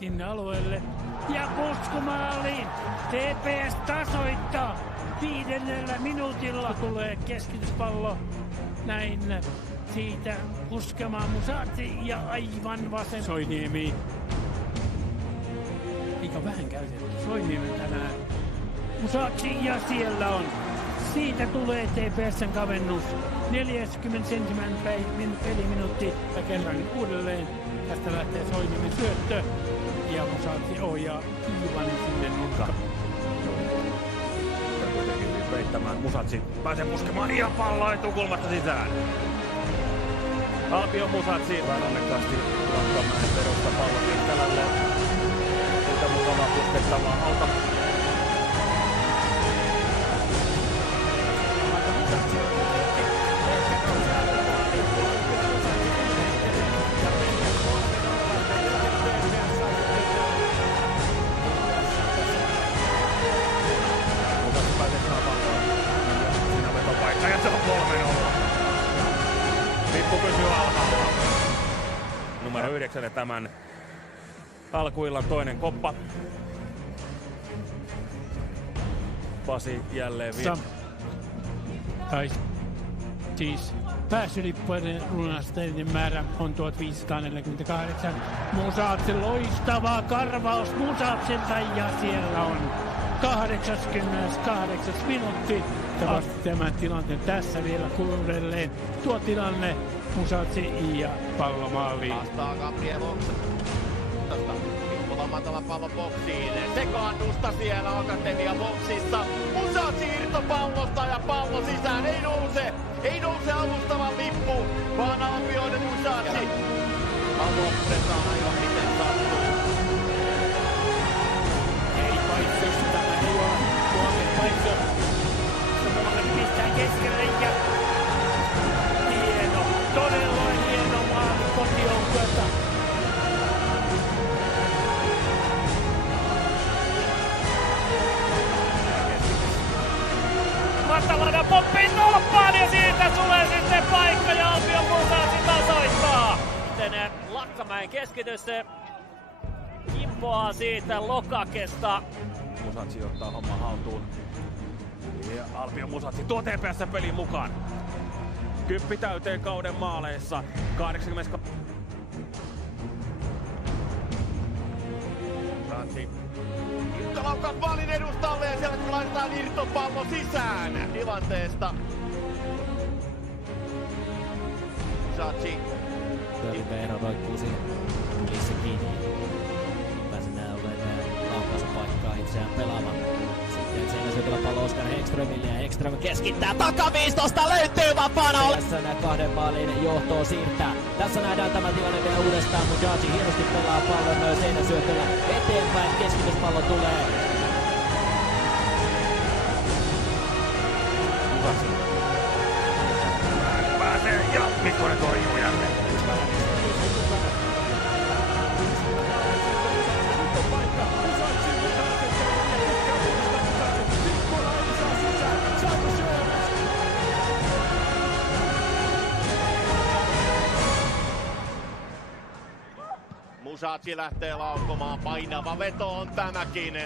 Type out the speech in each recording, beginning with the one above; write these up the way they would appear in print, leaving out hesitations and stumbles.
sinne alueelle. Ja Puskomaaliin. TPS tasoittaa. 5. minuutilla tulee keskityspallo. Näin siitä puskemaan Musaatsi ja aivan vasen Soiniemi. Eikä vähän käytetty Soiniemi tänään. Musaatsi ja siellä on. Siitä tulee TPS:n kavennus. 41. peliminuutti ja kerran uudelleen. Tästä lähtee Soinimen syöttö. Ja Musaatsi ohjaa Iivan sinne nurkkaan. Kuitenkin peittämään. Musaatsi pääsee puskemaan ihan palloa etukulmasta sisään. Alpion Musaatsi vähän onnekkaasti Lakkamäen perusta pallo pitkälälle. Siitä mukavaa puskettavaa alta. Ja se on 3-0. Lippu pysyy alhaalla. Numero 9 tämän alkuillan toinen koppa. Pasi jälleen Tai siis pääsylippujen lunastajien määrä on 1548. Musaatsi loistava karvaus Musaatsilta ja siellä on 88. minuutti. Tämän tilanteen tässä vielä kuudelleen. Tuo tilanne Musaatsi ja pallo maaliin. Vastaa Gabriel Oksasta. Pippulamantala pallo boksiin. Sekaannusta siellä Akatemia boksissa. Musaatsi irtopallosta ja pallo sisään. Ei nouse alustavan lippu, vaan Alpioiden Musaatsi. Aloitetaan aivan miten sattuu. Ei paitsi, tämä ei ole Suomen paitsi. Pistää keskelle ja hieno, todella hieno maali kotijoukkueelta. Matalainen poppii tolppaan ja siitä tulee sitten paikka ja Alpion Musaatsi tasoittaa. Sitten Lakkamäen keskitys kimpoaa siitä Lokakesta. Musaatsi ottaa homman haltuun. Ja Alpion Musaatsi tuo TPS peliin mukaan. 10 täyteen kauden maaleissa. 80. Musaatsi. Laukaus maalin edustalle ja siellä laitetaan irtopallo sisään tilanteesta. Musaatsi. Veera roikkuu siihen ylissä kiinni. Pääsee näin ollen laukauspaikkaa itseään pelaamaan. Sitten siinä syötyvä pallo Oskar Häggströmille ja Häggström keskittää takaviistosta, löytyy vapaana. Tässä nää 2 maalin johtoon siirtää. Tässä nähdään tämä tilanne vielä uudestaan, mutta Jaji hienosti pelaa pallon seinäsyötöllä eteenpäin. Keskityspallo tulee. Musaatsi. Pääsee ja Mikkonen torjuu jälleen. Musaatsi lähtee laukomaan, painava veto on tämäkin.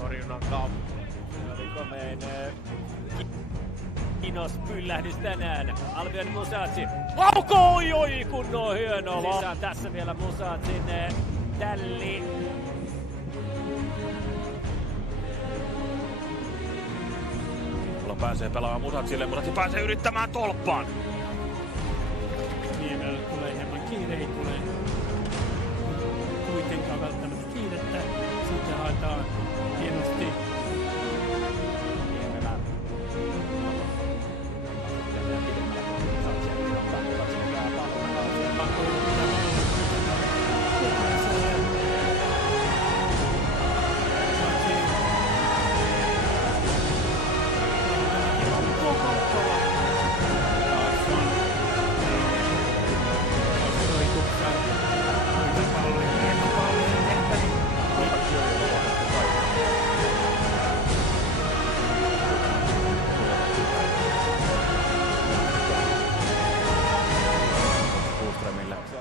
Torjunnan kautta. Kinos-pyllähdys tänään. Alpion Musaatsi laukoo, oi kun on hieno. Lisää tässä vielä Musaatsin tälli. Mulla pääsee pelaamaan Musatsille, Musaatsi pääsee yrittämään tolppaan. Niemelle tulee hieman kiire, ei tule kuitenkaan välttämättä kiirettä. Sitten haetaan hienosti. Niemelä.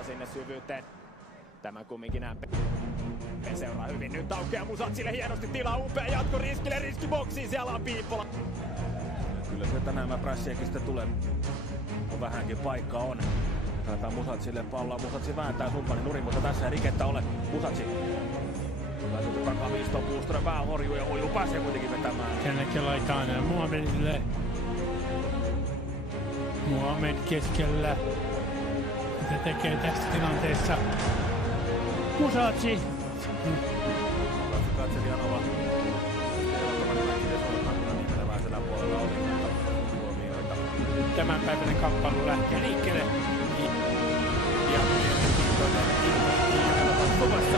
Sinne syvyyteen. Tämä kumminkin näin. Todella hyvin nyt aukeaa Musatsille hienosti tilaa upea jatko riskille riskiboksiin, siellä on Piippola. Kyllä sieltä nämä prässiäkin sitten tulee, kun vähänkin paikka on. Taitaa Musatsille palloa, Musatsi vääntää Sumpanin nurin, mutta tässä ei rikettä ole. Musatsi pääsee takaviistoon, Puustonen vähän horjuu ja Oilu pääsee kuitenkin vetämään. Kenneke laitaan Muhammedille. Muhammed keskellä. Mitä tekee tässä tilanteessa? Musatsi. Katselijanova. Tämänpäiväinen kamppailu lähtee liikkeelle. Ja Tuvassa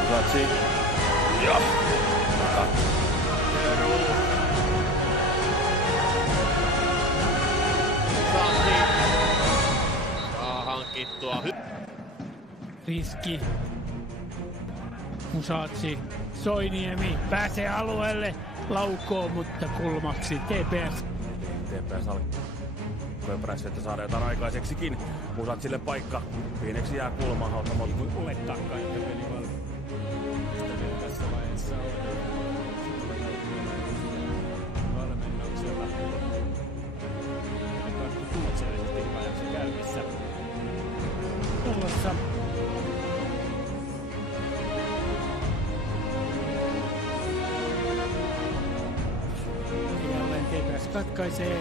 Musatsi. Ja. Saa hankittua. riski. Musatsi. Soiniemi pääsee alueelle. Laukoo, mutta kulmaksi TPS. TPS alkoi prässiä, että saadaan jotain aikaiseksikin. Musatsille paikka. Pieneksi jää kulmaan hauttamaan. Ei voi olettaakaan, että peli tässä vaiheessa on valmennuksella. Karttu tuloksellisesti hyvä jakso käynnissä. Tulossa. Jälleen TPS katkaisee.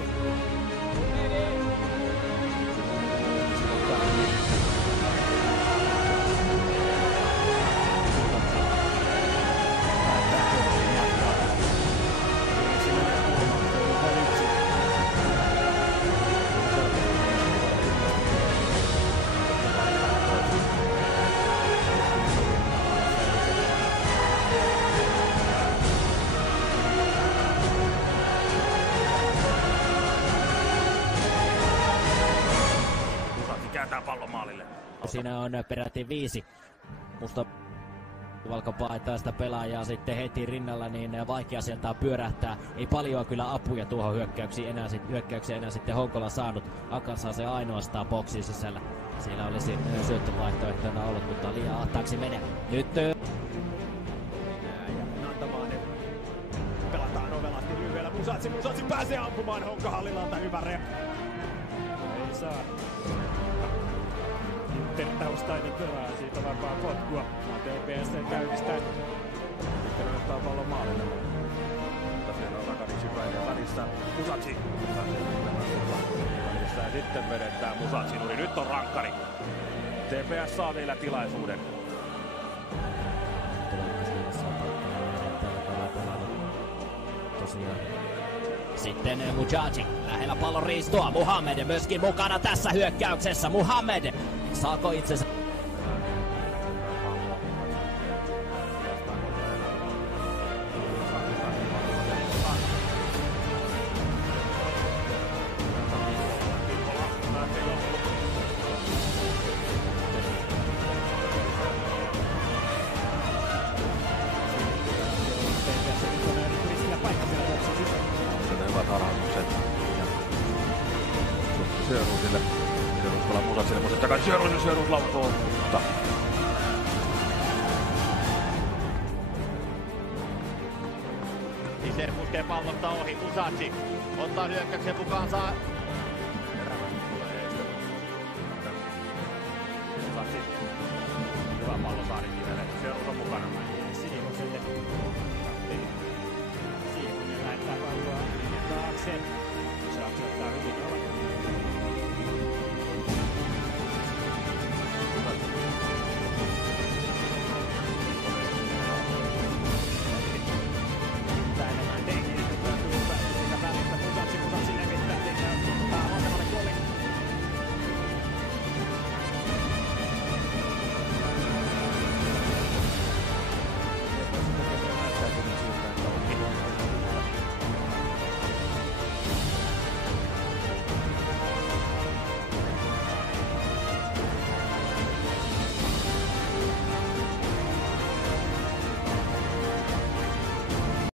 Kääntää pallon maalille. Siinä on peräti 5 musta valkopaitaista sitä pelaajaa sitten heti rinnalla, niin vaikea sieltä pyörähtää. Ei paljon kyllä apuja tuohon hyökkäykseen enää sitten Honkola saanut. Akan saa se ainoastaan boksin sisällä. Siellä olisi syöttövaihtoehtona ollut, mutta liian ahtaaksi menee. Nyt Pelataan ovelasti lyhyellä. Musatsi pääsee ampumaan Honka Hallilalta. Hyvä rep. ei saa. Intertaustainen pelaa siitä vapaa potkua. TPS käynnistää. Sitten nostaa pallon maalille. Mutta siellä on Rakariksi päin ja välissä Musatsi. Välissä ja sitten vedetään Musatsi nurin. Nyt on rankkari. TPS saa vielä tilaisuuden. Tosiaan. Sitten Mujaji lähellä pallon riistoa. Muhammed myöskin mukana tässä hyökkäyksessä. Muhammed saako itsensä? Hyvät harhannukset. Sjöruusille. Sjöruus pelaa Musatsille. Musatsi takaisin Sjöruus laukoo. Mutta Iser puskee pallosta ohi. Musatsi ottaa hyökkäyksen mukaan, saa